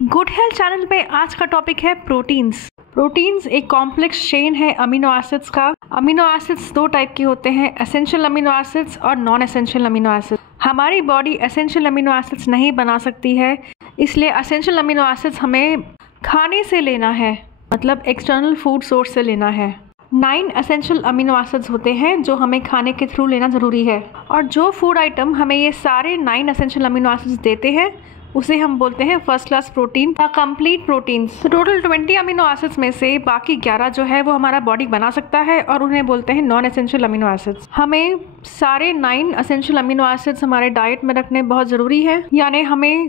Good health channel पे आज का टॉपिक है प्रोटीन्स। प्रोटीन्स एक कॉम्प्लेक्स चेन है अमीनो एसिड्स का। अमीनो एसिड्स दो टाइप के होते हैं, एसेंशियल अमीनो एसिड्स और नॉन एसेंशियल अमीनो एसिड्स। हमारी बॉडी एसेंशियल अमीनो एसिड्स नहीं बना सकती है, इसलिए एसेंशियल अमीनो एसिड्स हमें खाने से लेना है, मतलब एक्सटर्नल फूड सोर्स से लेना है। 9 एसेंशियल अमीनो एसिड्स होते हैं जो हमें खाने के थ्रू लेना ज़रूरी है, और जो फूड आइटम हमें ये सारे 9 एसेंशियल अमीनो एसिड्स देते हैं उसे हम बोलते हैं फर्स्ट क्लास प्रोटीन या कंप्लीट प्रोटीन्स। तो टोटल 20 अमीनो एसिड्स में से बाकी 11 जो है वो हमारा बॉडी बना सकता है और उन्हें बोलते हैं नॉन एसेंशियल अमीनो एसिड्स। हमें सारे 9 एसेंशियल अमीनो एसिड्स हमारे डाइट में रखने बहुत ज़रूरी है, यानी हमें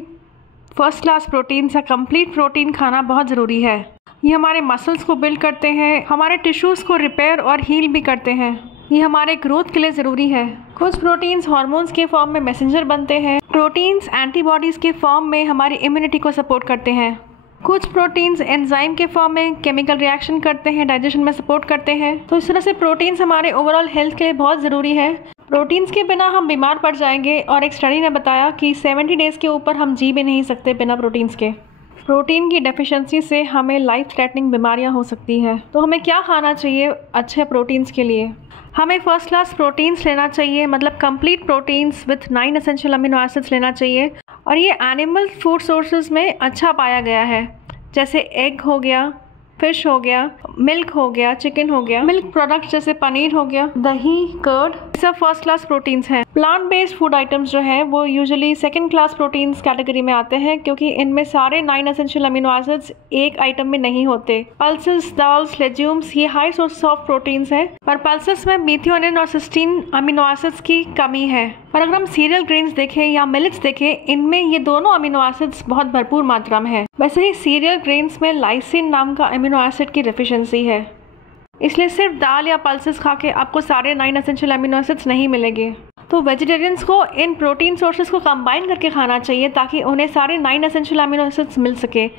फर्स्ट क्लास प्रोटीन्स या कंप्लीट प्रोटीन खाना बहुत ज़रूरी है। ये हमारे मसल्स को बिल्ड करते हैं, हमारे टिश्यूज़ को रिपेयर और हील भी करते हैं। ये हमारे ग्रोथ के लिए ज़रूरी है। कुछ प्रोटीन्स हार्मोन्स के फॉर्म में मैसेंजर बनते हैं। प्रोटीन्स एंटीबॉडीज़ के फॉर्म में हमारी इम्यूनिटी को सपोर्ट करते हैं। कुछ प्रोटीन्स एंजाइम के फॉर्म में केमिकल रिएक्शन करते हैं, डाइजेशन में सपोर्ट करते हैं। तो इस तरह से प्रोटीन्स हमारे ओवरऑल हेल्थ के लिए बहुत ज़रूरी है। प्रोटीन्स के बिना हम बीमार पड़ जाएंगे, और एक स्टडी ने बताया कि 70 डेज़ के ऊपर हम जी भी नहीं सकते बिना प्रोटीन्स के। प्रोटीन की डेफिशिएंसी से हमें लाइफ थ्रेटनिंग बीमारियां हो सकती है। तो हमें क्या खाना चाहिए अच्छे प्रोटीन्स के लिए? हमें फर्स्ट क्लास प्रोटीन्स लेना चाहिए, मतलब complete proteins with 9 essential amino acids लेना चाहिए, और ये एनिमल फूड सोर्सेज में अच्छा पाया गया है, जैसे एग हो गया, फिश हो गया, मिल्क हो गया, चिकन हो गया। मिल्क प्रोडक्ट जैसे पनीर हो गया, दही, कर्ड, सब फर्स्ट क्लास प्रोटीन्स हैं। प्लांट बेस्ड फूड आइटम्स जो हैं वो usually second class proteins category में आते हैं, क्योंकि इनमें सारे 9 एसेंशियल अमीनो एसिड्स एक आइटम में नहीं होते। पल्सेस, दाल्स, लेज्यूम्स ये हाई सोर्स ऑफ प्रोटीन्स हैं, पर पल्सेस में मेथियोनिन और सिस्टीन अमीनो एसिड्स की कमी है। पर अगर हम सीरियल ग्रेन्स देखें या मिलेट्स देखें, इनमें ये दोनों अमीनो एसिड्स बहुत भरपूर मात्रा में है। वैसे ही सीरियल ग्रेन्स में लाइसिन नाम का अमीनो एसिड की डेफिशिएंसी है, इसलिए सिर्फ दाल या पल्सेस खा के आपको सारे 9 एसेंशियल अमीनो एसिड्स नहीं मिलेंगे। तो वेजिटेरियंस को इन प्रोटीन सोर्सेज को कंबाइन करके खाना चाहिए ताकि उन्हें सारे 9 एसेंशियल अमीनो एसिड्स मिल सके,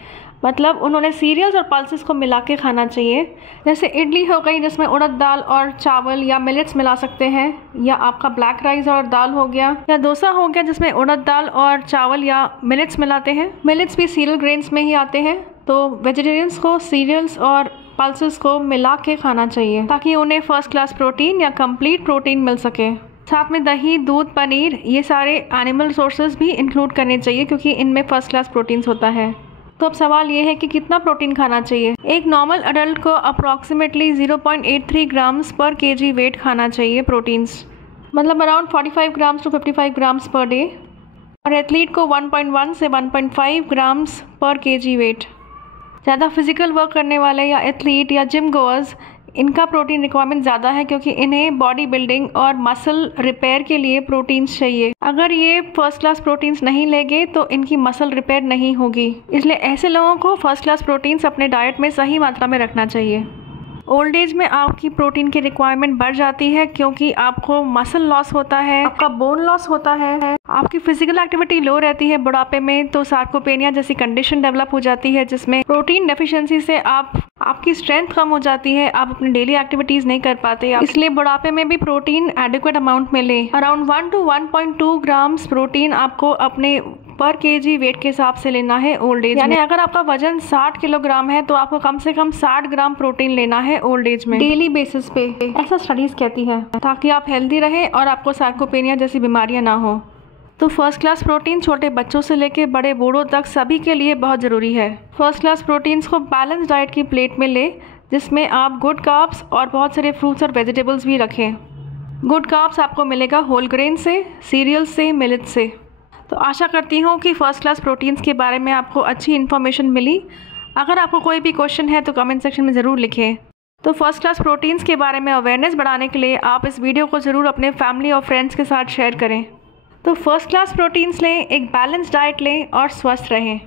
मतलब उन्होंने सीरियल्स और पल्सेस को मिला के खाना चाहिए। जैसे इडली हो गई जिसमें उड़द दाल और चावल या मिलेट्स मिला सकते हैं, या आपका ब्लैक राइस और दाल हो गया, या डोसा हो गया जिसमें उड़द दाल और चावल या मिलेट्स मिलाते हैं। मिलेट्स भी सीरियल ग्रेन्स में ही आते हैं। तो वेजिटेरियंस को सीरियल्स और पल्सेस को मिला के खाना चाहिए ताकि उन्हें फर्स्ट क्लास प्रोटीन या कंप्लीट प्रोटीन मिल सके। साथ में दही, दूध, पनीर ये सारे एनिमल सोर्सेज भी इंक्लूड करने चाहिए, क्योंकि इनमें फर्स्ट क्लास प्रोटीन्स होता है। तो अब सवाल ये है कि कितना प्रोटीन खाना चाहिए। एक नॉर्मल अडल्ट को approximately 0.83 grams per KG weight खाना चाहिए प्रोटीन्स, मतलब around 45 grams to 55 grams per day, और एथलीट को 1.1 से 1.5 ग्राम्स पर केजी वेट। ज़्यादा फिजिकल वर्क करने वाले या एथलीट या जिम गोअर्स, इनका प्रोटीन रिक्वायरमेंट ज़्यादा है, क्योंकि इन्हें बॉडी बिल्डिंग और मसल रिपेयर के लिए प्रोटीन्स चाहिए। अगर ये फर्स्ट क्लास प्रोटीन्स नहीं लेंगे तो इनकी मसल रिपेयर नहीं होगी, इसलिए ऐसे लोगों को फर्स्ट क्लास प्रोटीन्स अपने डाइट में सही मात्रा में रखना चाहिए। ओल्ड एज में आपकी प्रोटीन की रिक्वायरमेंट बढ़ जाती है, क्योंकि आपको मसल लॉस होता है, आपका बोन लॉस होता है, आपकी फिजिकल एक्टिविटी लो रहती है बुढ़ापे में, तो सार्कोपेनिया जैसी कंडीशन डेवलप हो जाती है जिसमें प्रोटीन डेफिशिएंसी से आपकी स्ट्रेंथ कम हो जाती है, आप अपनी डेली एक्टिविटीज़ नहीं कर पाते। इसलिए बुढ़ापे में भी प्रोटीन एडिक्वेट अमाउंट में लें। अराउंड 1 to 1.2 ग्राम्स प्रोटीन आपको अपने पर केजी वेट के हिसाब से लेना है ओल्ड एज में। यानी अगर आपका वजन 60 किलोग्राम है तो आपको कम से कम 60 ग्राम प्रोटीन लेना है ओल्ड एज में, डेली बेसिस पे, ऐसा स्टडीज़ कहती है, ताकि आप हेल्दी रहें और आपको सार्कोपेनिया जैसी बीमारियां ना हो। तो फर्स्ट क्लास प्रोटीन छोटे बच्चों से लेकर बड़े बूढ़ों तक सभी के लिए बहुत ज़रूरी है। फर्स्ट क्लास प्रोटीन्स को बैलेंस डाइट की प्लेट में ले, जिसमें आप गुड कार्ब्स और बहुत सारे फ्रूट्स और वेजिटेबल्स भी रखें। गुड कार्ब्स आपको मिलेगा होल ग्रेन से, सीरियल्स से, मिलेट से। तो आशा करती हूँ कि फर्स्ट क्लास प्रोटीन्स के बारे में आपको अच्छी इन्फॉर्मेशन मिली। अगर आपको कोई भी क्वेश्चन है तो कमेंट सेक्शन में ज़रूर लिखें। तो फर्स्ट क्लास प्रोटीन्स के बारे में अवेयरनेस बढ़ाने के लिए आप इस वीडियो को ज़रूर अपने फैमिली और फ्रेंड्स के साथ शेयर करें। तो फर्स्ट क्लास प्रोटीन्स लें, एक बैलेंस डाइट लें और स्वस्थ रहें।